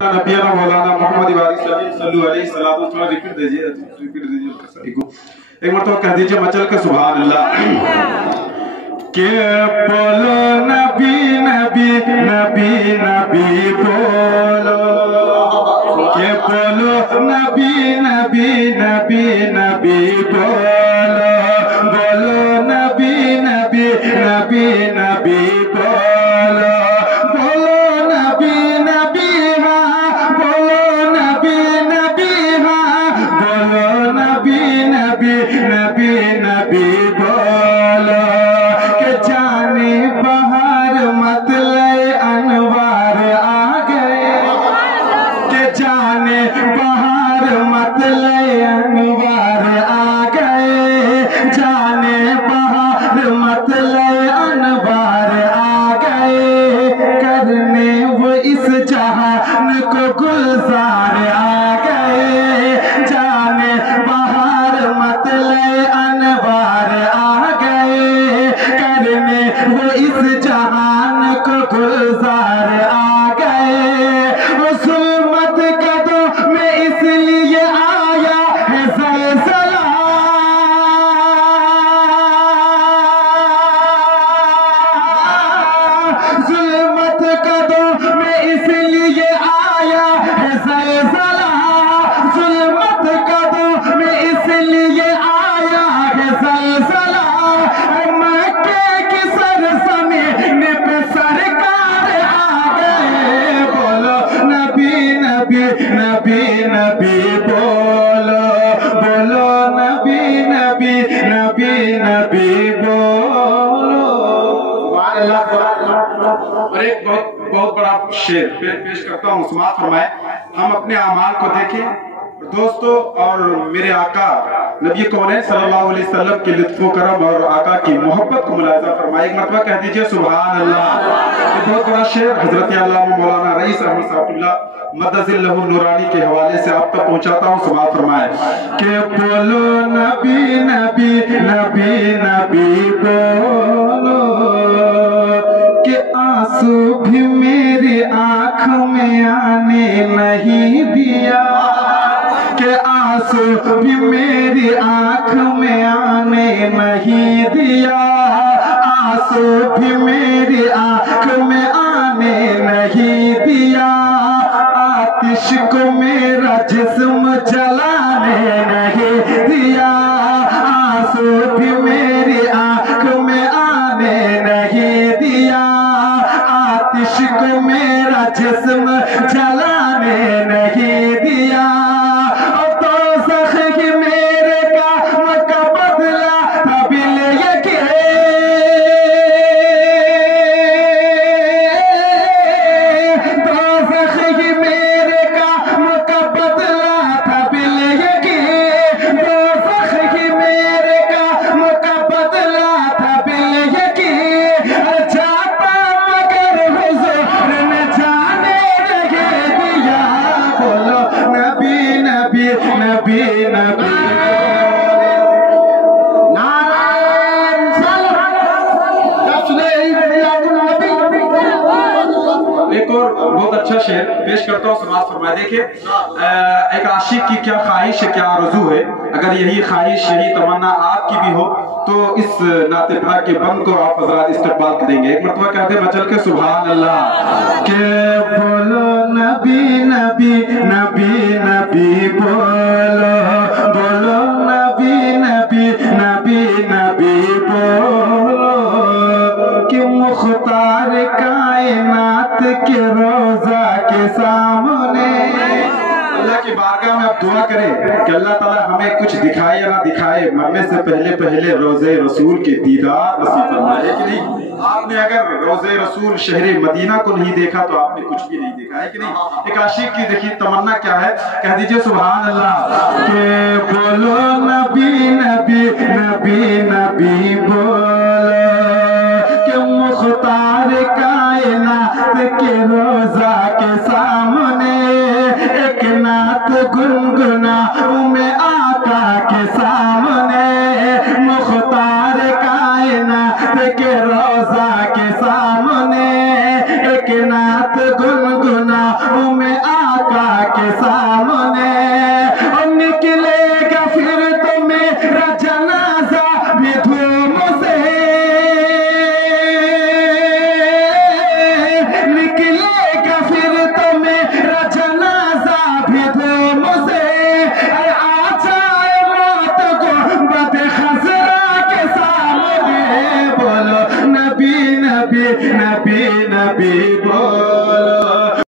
नबीना मौलाना मोहम्मद वाली सल्लल्लाहु अलैहि वसल्लम थोड़ा रिपीट दीजिए सभी को एक मरतबा कह दीजिए मचल के सुभान अल्लाह के बोलो नबी नबी नबी नबी बोलो के बोलो नबी नबी नबी नबी बोलो बोलो नबी नबी नबी नबी बोलो बोलो नबी नबी नबी नबी बोलो के जाने बाहर मतलब अनवार आ गए के जाने बाहर मतलब अनवार आ गए जाने बाहर मतलब अनवार आ गए करने वो इस जहान को गुलजार आ गए जाने बाहर मतलब अनवार आ गए करने वो इस जहान को गुलजार आ गए वो जुल्मत कदों में इसलिए आया है ज़लज़ला जुल्मत कदों में इसलिए आया है ज़लज़ला जुल्मत कदों में इसलिए आया है ज़लज़ला मक्के की सरज़मीन पे सरकार आ गए बोलो नबी नबी नबी नबी बोलो बोलो नबी नबी नबी नबी बोलो। और एक बहुत बड़ा शेर पेश करता हूँ, समाअत फरमाए। हम अपने अमाल को देखें दोस्तों और मेरे आका नबी कौन सल्लल्लाहु अलैहि वसल्लम के लुत्फ़ो करम और आका की मोहब्बत को मुलाहिज़ा फरमाए। एक मरतबा कह दीजिए सुभान अल्लाह। ये बहुत बड़ा शेर हजरत अल्लामा मौलाना रईस अहमद साहब मदजिल्लहु नूरानी के हवाले से आप तक पहुंचाता हूँ। समाअत फरमाए के बोलो नबी नबी नबी नबी बोलो कि आंसू भी मेरी आँख में आने नहीं दिया के आंसू भी मेरी आँख में आने नहीं दिया आंसू भी मेरी आँख में आने नहीं दिया आतिश को मेरा जिस्म जलाने नहीं दिया आंसू भी मेरी आँख में आने नहीं दिया आतिश को मेरा जिस्म जलाने नहीं दिया बहुत अच्छा शेर पेश करता हूँ। समाअत फरमाए। देखिए एक आशिक की क्या ख्वाहिश है, क्या आरज़ू है। अगर यही ख्वाहिश यही तमन्ना आपकी भी हो तो इस नाते पाक के बंद को आप हज़रात इस्तक़बाल करेंगे। एक मरतबा कहते हैं मचल के सुभान अल्लाह के बोलो नबी नबी नबी नबी बोलो बोलो नबी नबी नबी नबी बोलो कि मुख्तार कायनात के रोजा के सामने अल्लाह की बारगाह में आप दुआ करें कि अल्लाह ताला हमें कुछ दिखाए या ना दिखाए मरने से पहले पहले रोज़े रसूल के दीदार नसीब फरमाए कि नहीं। आपने अगर रोज़े रसूल शहर मदीना को नहीं देखा तो आपने कुछ भी नहीं देखा है कि नहीं। एक आशिक की देखिए तमन्ना क्या है, कह दीजिए सुभान अल्लाह के बोलो नबी नबी नबी नबी बोलो कि मुख्तार कायनात के रोजा के सामने एक नात गुनगुनाऊं मैं आका के सामने मुख्तार कायनात के रोजा के सामने एक नात गुनगुनाऊं मैं आका کے ساتھ